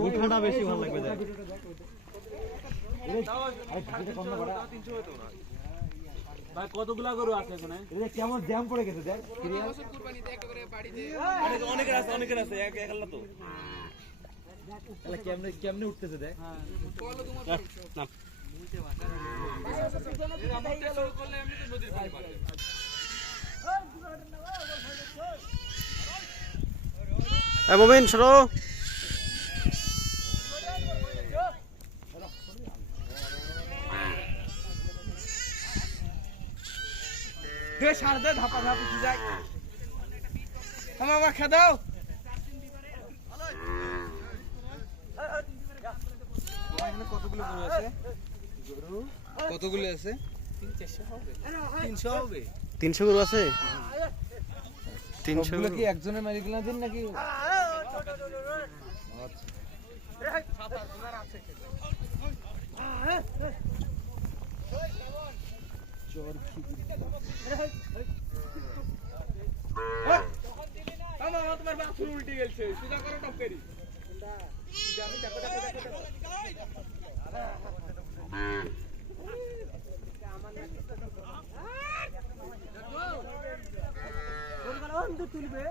উঠাটা বেশি ভালো লাগবে কতগুলা গরু আছে এখানে কেমন জ্যাম পড়ে গেছে দেখ অনেকের আছে অনেকের আছে এক এক তো তাহলে কেমনে কেমনে উঠতেছে দেখ? না মোমিন সরো। দে সার দে ধাপা ধাপি যায় আমার আমার কতগুলো গরু আছে? কতগুলো আছে? তিনশো হবে। তিনশো গরু আছে? তিনশো গরু কি একজনের মালিকানা দিন নাকি? তোমার বাথরুম উল্টে গেছে সুদা করো টপকেরি তুলবে